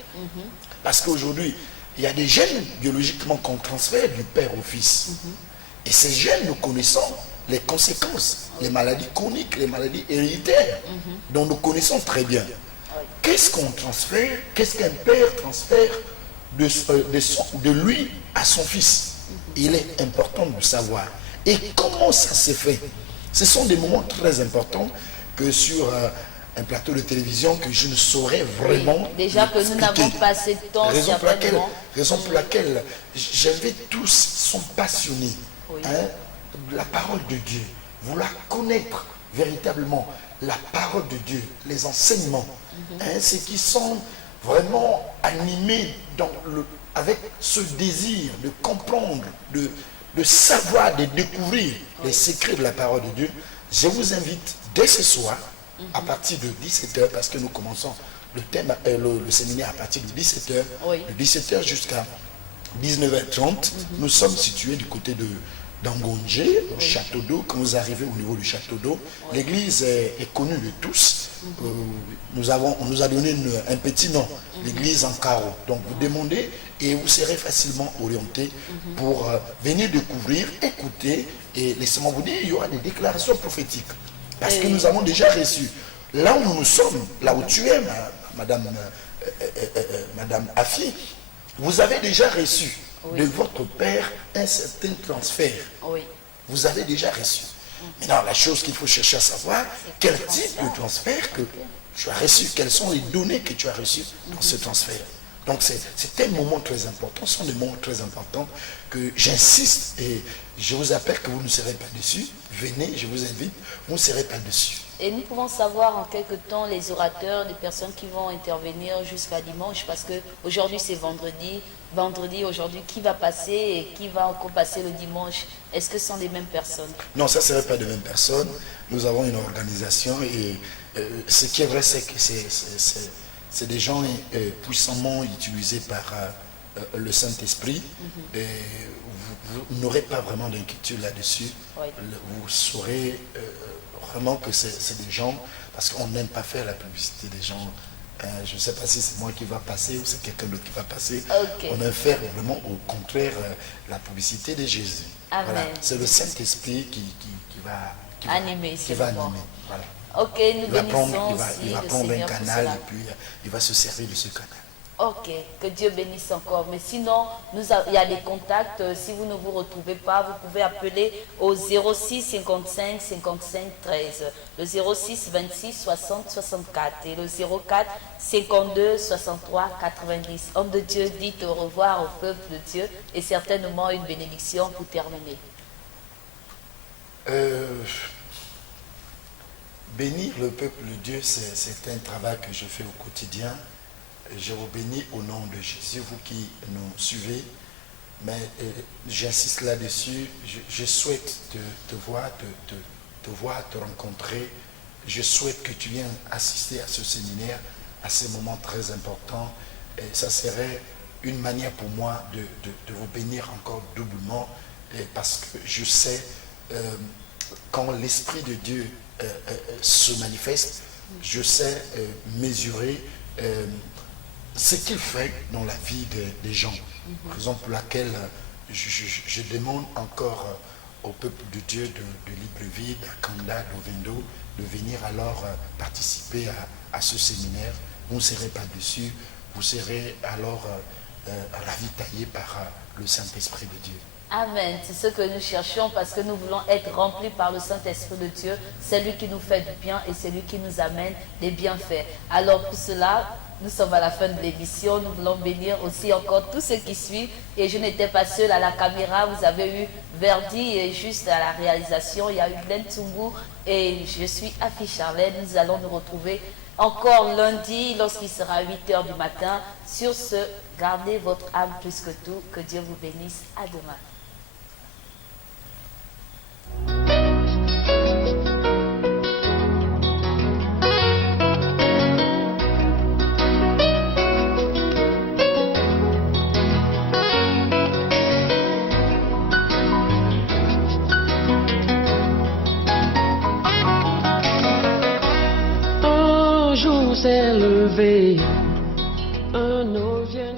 parce qu'aujourd'hui, il y a des gènes biologiquement qu'on transfère du Père au Fils. Et ces gènes, nous connaissons les conséquences, les maladies chroniques, les maladies héréditaires, dont nous connaissons très bien. Qu'est-ce qu'on transfère? Qu'est-ce qu'un père transfère de lui à son fils? Il est important de savoir. Et comment ça s'est fait? Ce sont des moments très importants que sur un plateau de télévision que je ne saurais vraiment déjà que nous n'avons pas assez de temps, raison pour laquelle j'invite tous qui sont passionnés de la parole de Dieu, vouloir connaître véritablement la parole de Dieu, les enseignements, ceux qui sont vraiment animés avec ce désir de comprendre, de savoir, de découvrir les secrets de la parole de Dieu. Je vous invite dès ce soir, à partir de 17h, parce que nous commençons le séminaire à partir de 17h, de 17h jusqu'à 19h30. Nous sommes situés du côté d'Angonje, au château d'eau. Quand vous arrivez au niveau du château d'eau, l'église est connue de tous. On nous a donné un petit nom, l'église en carreau. Donc vous demandez et vous serez facilement orienté pour venir découvrir, écouter, et laissez-moi vous dire, il y aura des déclarations prophétiques. Parce que nous avons déjà reçu, là où nous sommes, là où tu es, Madame Afi, vous avez déjà reçu de votre Père un certain transfert. Vous avez déjà reçu. Maintenant, la chose qu'il faut chercher à savoir, quel type de transfert que tu as reçu, quelles sont les données que tu as reçues dans ce transfert. Donc c'est un moment très important, ce sont des moments très importants que j'insiste et je vous appelle que vous ne serez pas déçus. Venez, je vous invite, vous ne serez pas déçus. Et nous pouvons savoir en quelque temps les orateurs, les personnes qui vont intervenir jusqu'à dimanche, parce que aujourd'hui c'est vendredi. Vendredi, aujourd'hui, qui va passer et qui va encore passer le dimanche? Est-ce que ce sont les mêmes personnes? Non, ça ne serait pas les mêmes personnes. Nous avons une organisation et ce qui est vrai, c'est que c'est des gens puissamment utilisés par le Saint-Esprit. Et vous n'aurez pas vraiment d'inquiétude là-dessus. Oui. Vous saurez vraiment que c'est des gens, parce qu'on n'aime pas faire la publicité des gens. Je ne sais pas si c'est moi qui va passer ou c'est quelqu'un d'autre qui va passer. Okay. On aime faire vraiment au contraire la publicité de Jésus. Amen. Voilà. C'est le Saint-Esprit qui va animer. Voilà. Ok, nous bénissons il va prendre un canal et puis il va se servir de ce canal. Ok, que Dieu bénisse encore. Mais sinon, il y a des contacts. Si vous ne vous retrouvez pas, vous pouvez appeler au 06 55 55 13, le 06 26 60 64 et le 04 52 63 90. Homme de Dieu, dites au revoir au peuple de Dieu et certainement une bénédiction pour terminer. Bénir le peuple de Dieu, c'est un travail que je fais au quotidien. Je vous bénis au nom de Jésus, vous qui nous suivez. Mais j'insiste là-dessus, je souhaite te voir, te rencontrer. Je souhaite que tu viennes assister à ce séminaire, à ces moments très importants. Et ça serait une manière pour moi de vous bénir encore doublement, parce que je sais, quand l'Esprit de Dieu se manifeste, je sais mesurer ce qu'il fait dans la vie des gens. Raison pour laquelle je demande encore au peuple de Dieu de Libreville, d'Akanda, d'Ovendo, de venir alors participer à ce séminaire. Vous ne serez pas déçus, vous serez alors ravitaillés par le Saint-Esprit de Dieu. Amen. C'est ce que nous cherchons parce que nous voulons être remplis par le Saint-Esprit de Dieu. C'est lui qui nous fait du bien et c'est lui qui nous amène des bienfaits. Alors pour cela, nous sommes à la fin de l'émission. Nous voulons bénir aussi encore tous ceux qui suivent. Et je n'étais pas seule à la caméra. Vous avez eu Verdi et juste à la réalisation. Il y a eu Glenn Tsumbu et je suis Afi Charlène. Nous allons nous retrouver encore lundi lorsqu'il sera 8h du matin. Sur ce, gardez votre âme plus que tout. Que Dieu vous bénisse. À demain. Un jour s'est levé, un eau vient.